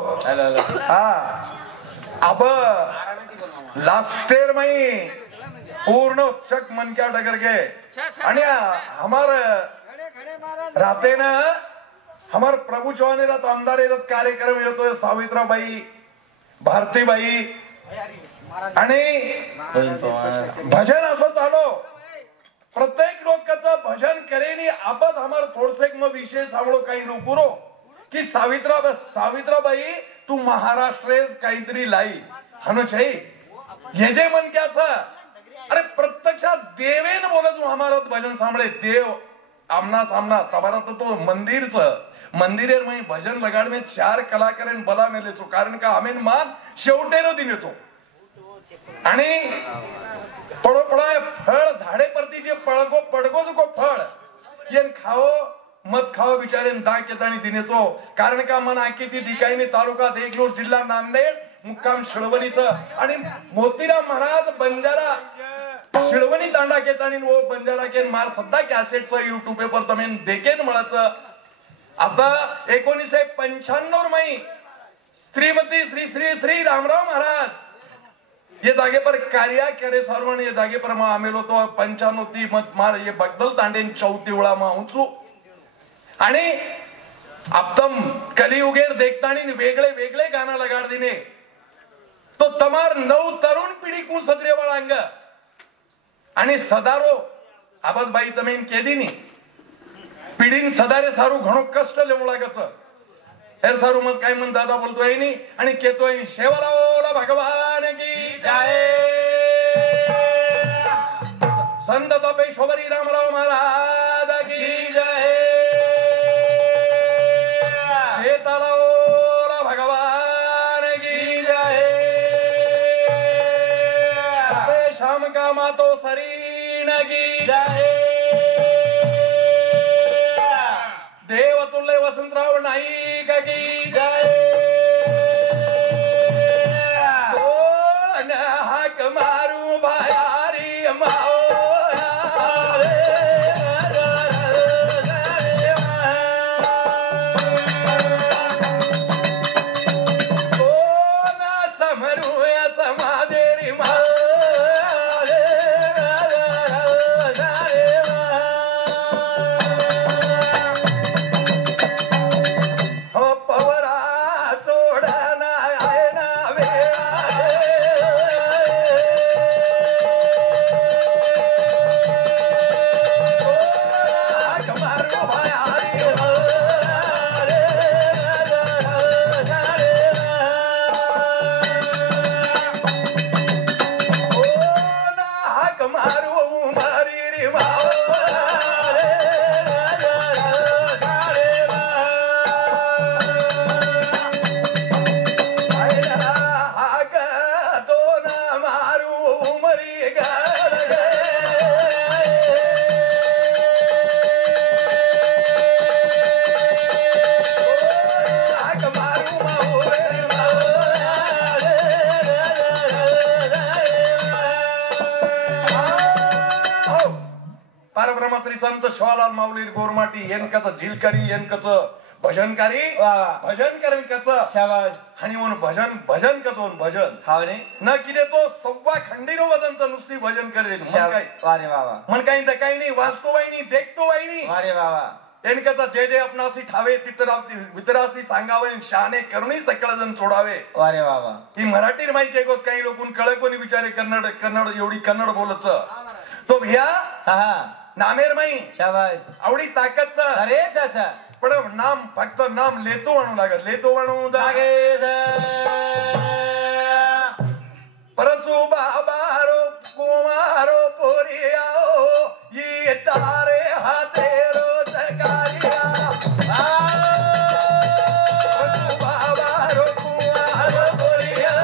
अब last year में पूर्ण चक मन क्या डगर गए आणि हमारे राते ना हमार प्रभू चौहान रात आमदार येतात कार्यक्रम येतोय सावित्राबाई भारतीबाई आणि भजन असं चालू प्रत्येक लोकांचं भजन करेनी आपण हमार थोडसे मग विशेष सांगलो काही लोकुरो की सावित्राबाई तू महाराष्ट्र काहीतरी लाई हनुछई हे जे मन क्याच अरे प्रत्यक्षात देवेन बोलत तू हमारा भजन सांभळे देव आमना सामना तमारा तो मंदिर में भजन लगाड में 4 कलाकार बला मेले छो कारण का आमेन मान शेवटेरो दिन छो आणि पडो पडाय फळ झाडे परती जे पडगो जो फळ येन खाओ मत खाओ बिचारे दा केतानी दिनेचो कारण का मन आकी ती दिकाईने तालुका देगलूर जिल्हा नांदेड मुक्काम शिळवणीचं आणि मोतीराम महाराज बंजारा शिळवणी तांडा केतानी वो बंजारा केन मार सद्दा कॅसेटचं युट्यूब पेपर तमेन देकेन मळाचं आता 1995 मै श्रीमती श्री श्री श्री रामराव महाराज ये जागे पर कार्य करे सर्वण ये जागे पर मा आमेलो तो 95 ती मत मार ये बगदल तांडेन 34 वेळा मा उंचू आणि आपतम कलियुगेर देखतानी वेगळे वेगळे गाणं लगाड दिने तो तमार 9 तरुण पिढी कु सदरे वाला अंग आणि सदारो आबाद बाई तमेन केदीनी पिढीन सदारे सारू घणो कष्ट लेवू लागच हेर सारू मत काय म्हण दादा बोलतोय नी आणि केतोय शेवरावला भगवान की जय संत तपेश्वरी रामराव महाराज की जय चेतलावला भगवान की जय शाम का मातो सरीन की जय देवतुल्य वसंतराव नाईक की जय हाक मारू भायारी माओ संत शिवालाल माऊली गोरमाटी येनकच झिलकरी येनकच भजनकारी भजन करेन कच आणि म्हणून भजन कचोन भजन हावने न किदे तो 1.25 खंडीरो वजनचं नुसती भजन करेन मन काय वारे बाबा मन काही तर काही नाही वाचतो वाईनी देखतो वाईनी वारे बाबा येनकचा जे आपणासी ठावे वितरासी सांगावे शाने करुणी सकळ जण सोडावे वारे बाबा ही मराठी माहिती आहे काही लोकून कळ कोणी विचारे कन्नड एवढी कन्नड बोलच तो भैया नामेर माई शाबाश आवडी ताकद अरे चाचा पण नाम फक्त नाम लेतो म्हणू लागत लेतो म्हणू जागे परसू बाबारो कुमारो पोरियाओ ये तारे हाते रोज कारिया परसू बाबारो कुमारो पोरिया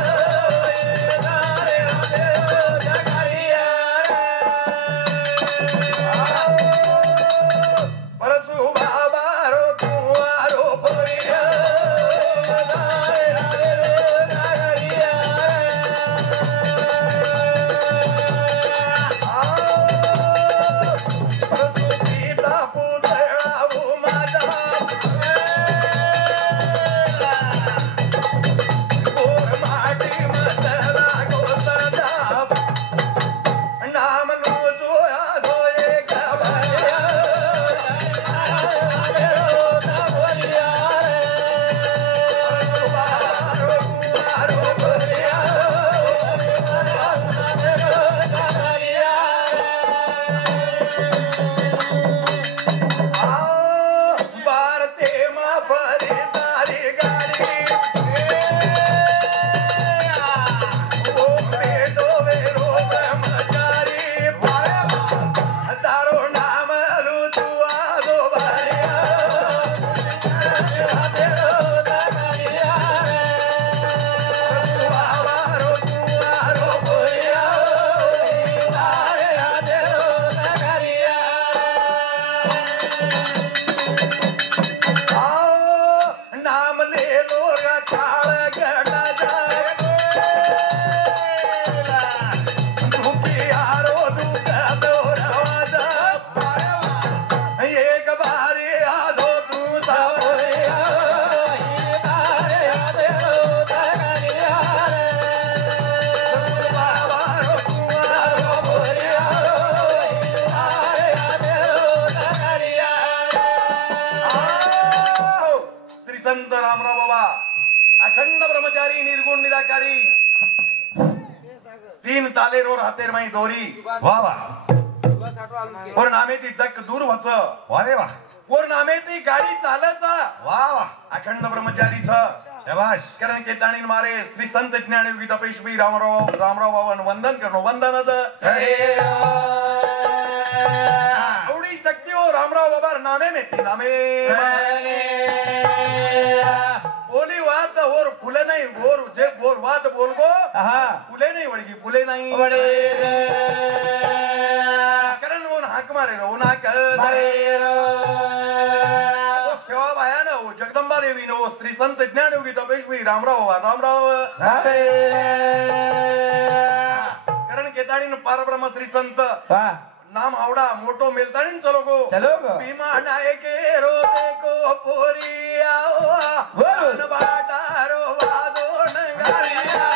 ये तारे हाते रोज कारिया परसू बाबारो कुमारो पोरिया संत रामराव बाबा अखंड ब्रह्मचारी निर्गुण निराकारी तीन तालेर और हातेर माई दोरी वा वा और नामेती दक दूर वच वारे वा और नामेती गाडी चालचा वा वा अखंड ब्रह्मचारी छ शाबाश कारण के ताणी मारे श्री संत ज्ञानयोगी तपेश्वरी रामराव बाबा वंदन करनो वंदनाचं एवढी शक्ती हो रामराव बाबा नामे में ती नामे बोली वात और फुले नाही बोर जे बोर वात बोलगो फुले नाही वळगी फुले नाही कारण ओन हाक मारे रो ना कर ओ सेवा बाया ना ओ जगदंबा देवी नो श्री संत ज्ञानयोगी तपेश्वरी रामराव कारण केताणी परब्रह्म श्री संत नाम आवडा मोटो मिलतानी चलो गो भीमा नायके रो देखो पोरी आओ बाटारो वादो नगारिया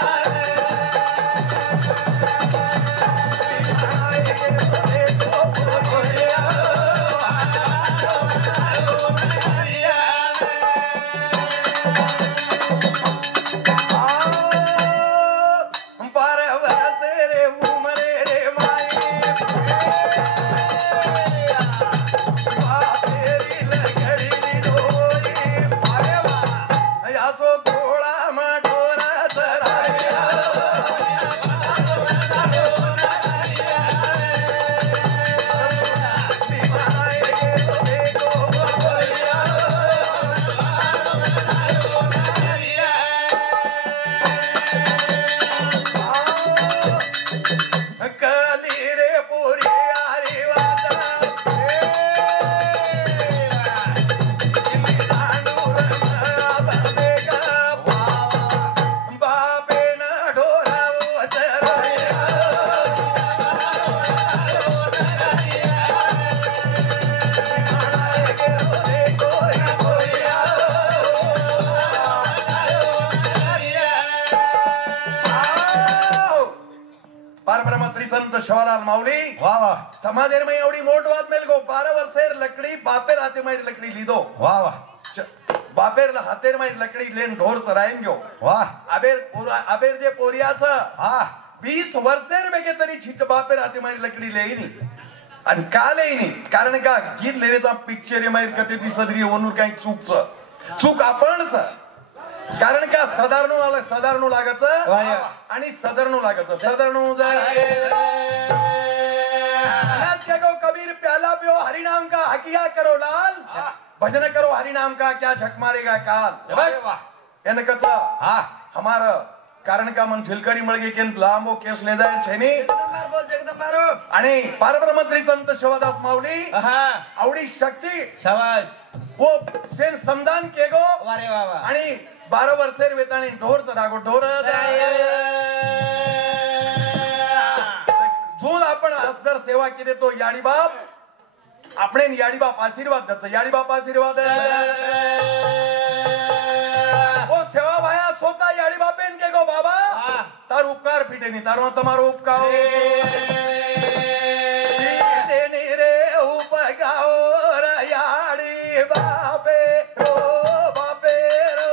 संत शिवालाल माऊली वाह वाह समाधेर में एवढी मोट बात मेल गो 12 वर्षेर लकड़ी बापेर हाथे में लकड़ी लीधो वाह वाह बापेर हातेर में लकड़ी लेन ढोर चरायन गयो वाह अबेर जे पोरियाच हा 20 वर्षेर वेगे तरी छिच बापेर हाथे में लकड़ी लेईनी आणि का लेईनी कारण का गीत लेरेचा पिक्चर माहीर कते ती सदरी वनूर काही चूक आपणच कारण का सदारणू लागत आणि सदरणू लागत सदरणू कबीर प्याला पियो हरिनाम का हकिया करो लाल भजन करो हरिनाम का क्या झक मारेगा काल कच हा हमार कारण का मन झिलकरी मळगे केन लांबो केस ले जाय छेनी आणि परब्रह्म श्री संत शिवदास माऊली आवडी शक्ती शाबाश वो सेन समदान केगो वारे बाबा आणि 12 वर्षेर वेताणी ढोर चरागो ढोर जो आपण जर सेवा केली तो याडी बाप આપણે याडी बाप आशीर्वाद द्यायचा याडी बाप आशीर्वाद ओ सेवा भाया स्वतः याडी बापेन के गो बाबा तार उपकार फिटेनी तारो તમારો ઉપકાર देने रे उपगाओ रे याडी बापे रो बापे रो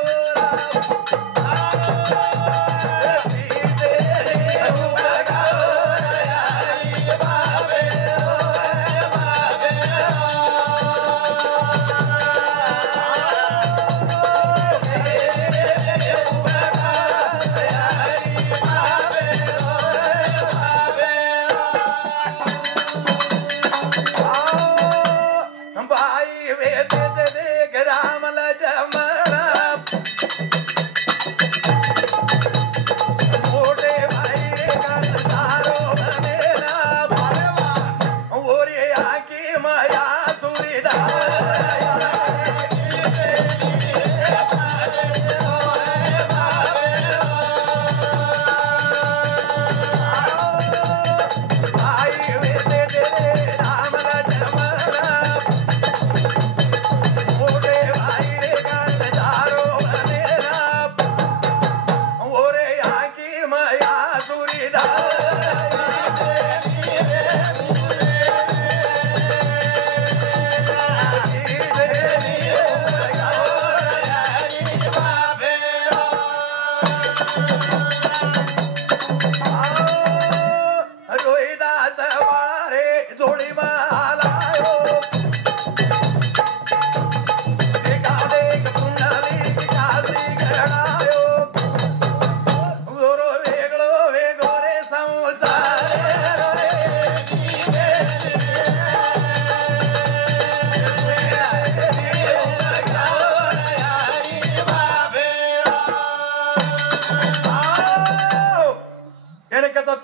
रोहिदास बाळा रे जोडी माला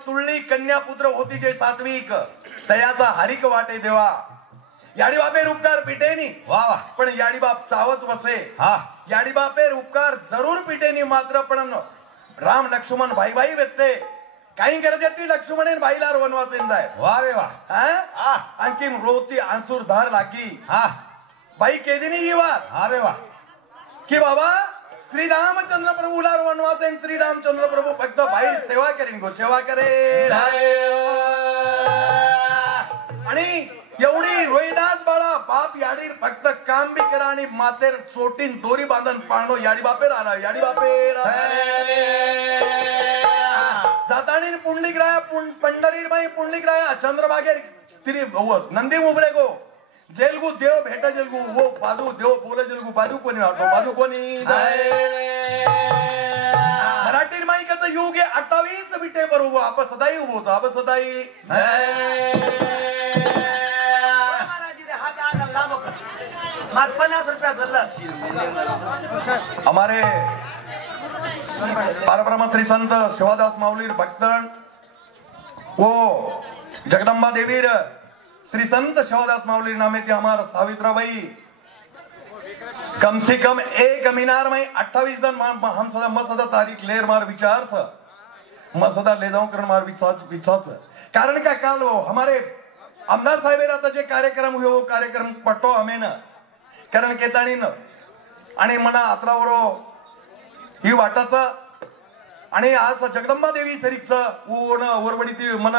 तुळली कन्या पुत्र होती जे सात्विक दयाचा हरिक वाटे देवा याडी बापे उपकार पिटेनी वा वा पण याडी बाप चावच वसे हा याडी बापे उपकार जरूर पिटेनी मात्र पण राम लक्ष्मण भाई भाई व्यक्ते काही गरजे ती लक्ष्मण भाईला वनवासेन जाय वा रे वा हा आणखी रोती आंसूर धार लागी हा बाई केदिनी ही वार अरे वा की बाबा श्री रामचंद्र प्रभूला वनवासेन श्री रामचंद्र प्रभू फक्त बाहेर सेवा करेन गो सेवा करे आणि एवढी रोहिदास बाळा बाप याडीर फक्त काम बी करा आणि मातेर चोटीन दोरी बांधन पाळणो याडी बापेर आला याडी बापेर जातानी पुंडलिक राया पंढरीर बाई पुंडलिक राया चंद्रभागेर तिरी नंदी उबरे गो जेलगू देव भेट जेलगू वो बाजू देव बोले जेलगू बाजू कोणी वाटतो बाजू कोणी मराठी माईकाचं युग आहे 28 बिटे बरोबर आपण सदाई उभो होतो आपण सदाई हमारे परब्रह्म श्री संत शिवादास माऊली भक्तन वो जगदम्बा देवीर श्री संत शिवादास माऊली नामे ती हमार सावित्राबाई कम से कम एक मीनार में 28 दिन हम सदा मसदा तारीख लेर मार विचार था मसदा ले जाऊं करण मार विचार कारण क्या काल वो हमारे आमदार साहेब आता जे कार्यक्रम हुए वो कार्यक्रम पटो हमें ना कारण केताणी न आणि मना अत्रावर ही वाटाचा आणि आज जगदंबा देवी सरीचं ऊन वरवडी ती मन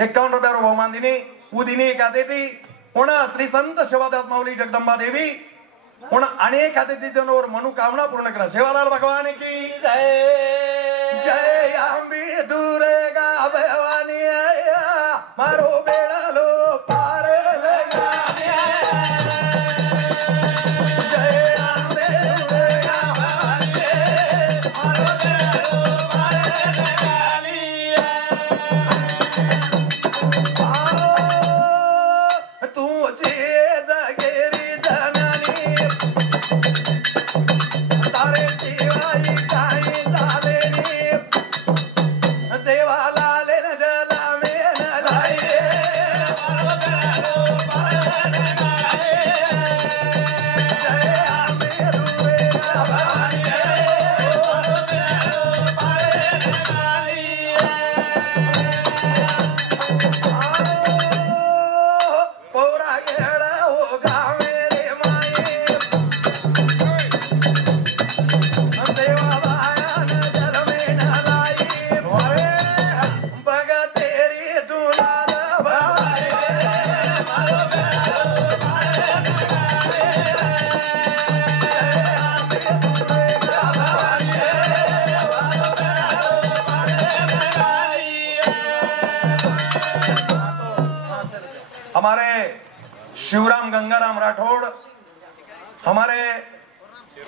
51 रुपयावर बहुमान दिनी उदिनी खाते ती पुन्हा श्री संत शिवादास माऊली जगदंबा देवी पुन्हा अनेक खाते ती जनवर मनोकामना पूर्ण करा सेवालाल भगवान की जय अंबी दुर्गा भवानी मारो बेड़ालो पार लगा जय अंबे दुर्गा भवानी मारो बेड़ालो पार लगा हमारे शिवराम गंगाराम राठौड़ हमारे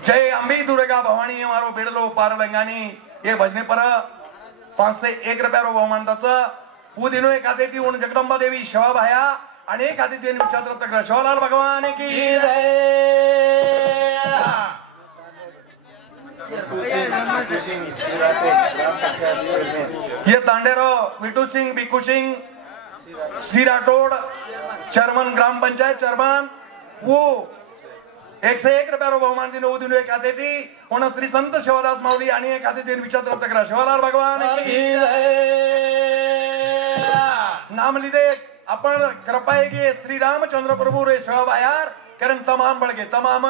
जय अंबी दुर्गा भवानी हमारो बेडलो पार लंगानी ये भजने पर 5 से 1 रुपया बहुमानताचं उदिनो एक आते ती उन जगदंबा देवी शिवा भाया अनेक आते ती विचार तक शिवलाल भगवान की ये तांडेरो विटू सिंह बिकू सिंह सी राठौड़ चेयरमैन ग्राम पंचायत चेयरमैन वो 1 से 1 रुपया बहुमान दिन दिन एक आते थी उन्हें श्री संत शिवदास माऊली आणि एक आते दिन विचार तक शिवलाल भगवान की नाम लिदे अपन कृपा की श्री रामचंद्र प्रभु रे शिवा यार कारण तमाम बळगे तमाम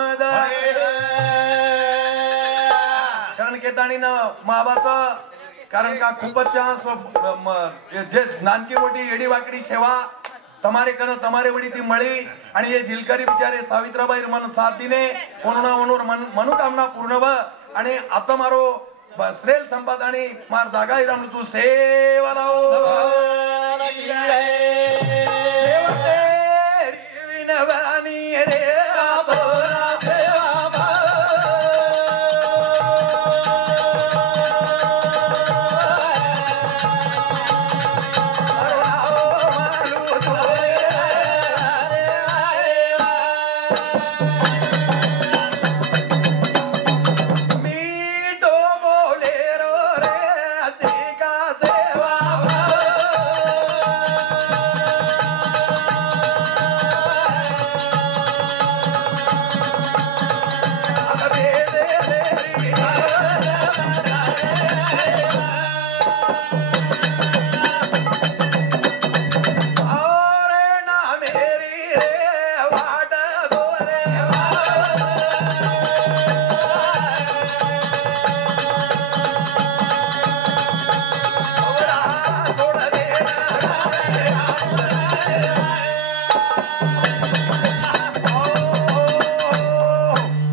कारण केताणी ना माबाचा कारण का खूपच जे नानकी मोठी एडी वाकडी सेवा તમારે કન તમારે વડી થી મળી અને એ જીલકરી બિચારે સાવિત્રાબાઈ મન સાથ દીને ઓનોના ઓનોર મનોકામના પૂર્ણવ અને આ તમારો बसरेल संपत आणि मार जागा इराम तू सेवा राव विनवानी रे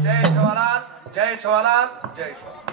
जय शिवलाल जय शिवलाल जय शिवलाल